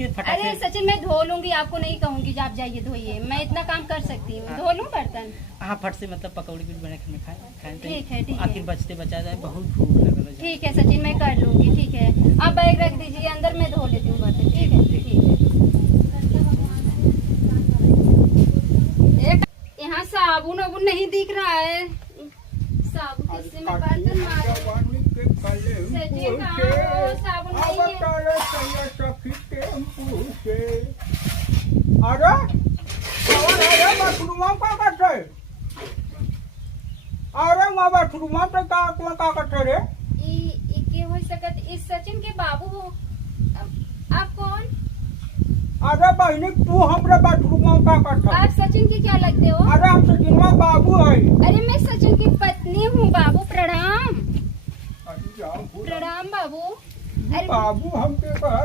के फटाक अरे से। सचिन मैं धो लूंगी, आपको नहीं कहूंगी कि आप जाइए धोइए, मैं इतना काम कर सकती हूँ। धो लूं बर्तन? हाँ फट से मतलब पकौड़ी भी बने में खाए ठीक है, ठीक है। आखिर बचते बचा जाए, बहुत भूख लगल है। ठीक है सचिन, मैं कर लूंगी। ठीक है, आप बैग रख दीजिए अंदर, मैं धो लेती हूँ बर्तन। ठीक है, ठीक है। यहाँ साबुन वाबुन नहीं दिख रहा है, साबुन किससे मैं बर्तन मारूं? सचिन कहाँ हो? साबुन नहीं है। के हो सकत इस सचिन के बाबू हो? आप कौन? अरे बहनी तू हमरे बाथरूम में का करता? आप सचिन के क्या लगते हो? अरे हम सचिन बाबू है। अरे मैं सचिन की पत्नी हूँ। बाबू प्रणाम। अरे जाओ प्रणाम बाबू। बाबू हमके कहा